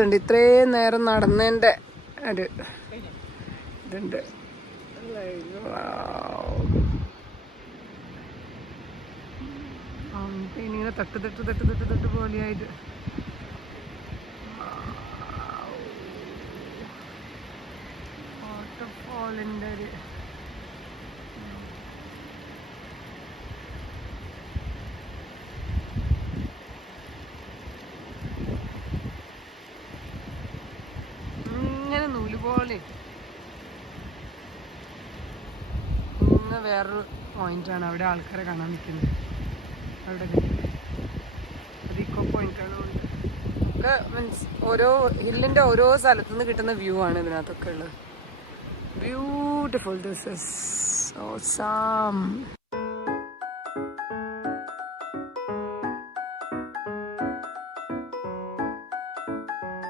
ഉണ്ട്. ഇത്രയും നേരം നടന്നതിൻ്റെ ഒരു ഇതുണ്ട്. ഇങ്ങനെ തട്ട് തട്ട് തട്ട് തട്ട് തട്ട് പോലെയായിട്ട് വാട്ടർഫോളിൻ്റെ ഒരു ഇങ്ങനെ നൂല് പോലെ. ഇന്ന് വേറൊരു പോയിന്റാണ്, അവിടെ ആൾക്കാരെ കാണാൻ നിൽക്കുന്നത്. അവിടെ അത് ഇക്കോ പോയിന്റാണ്. ഒക്കെ മീൻസ് ഓരോ ഹില്ലിൻ്റെ ഓരോ സ്ഥലത്തുനിന്ന് കിട്ടുന്ന വ്യൂ ആണ് ഇതിനകത്തൊക്കെ ഉള്ളത്. ബ്യൂട്ടിഫുൾ. This is awesome.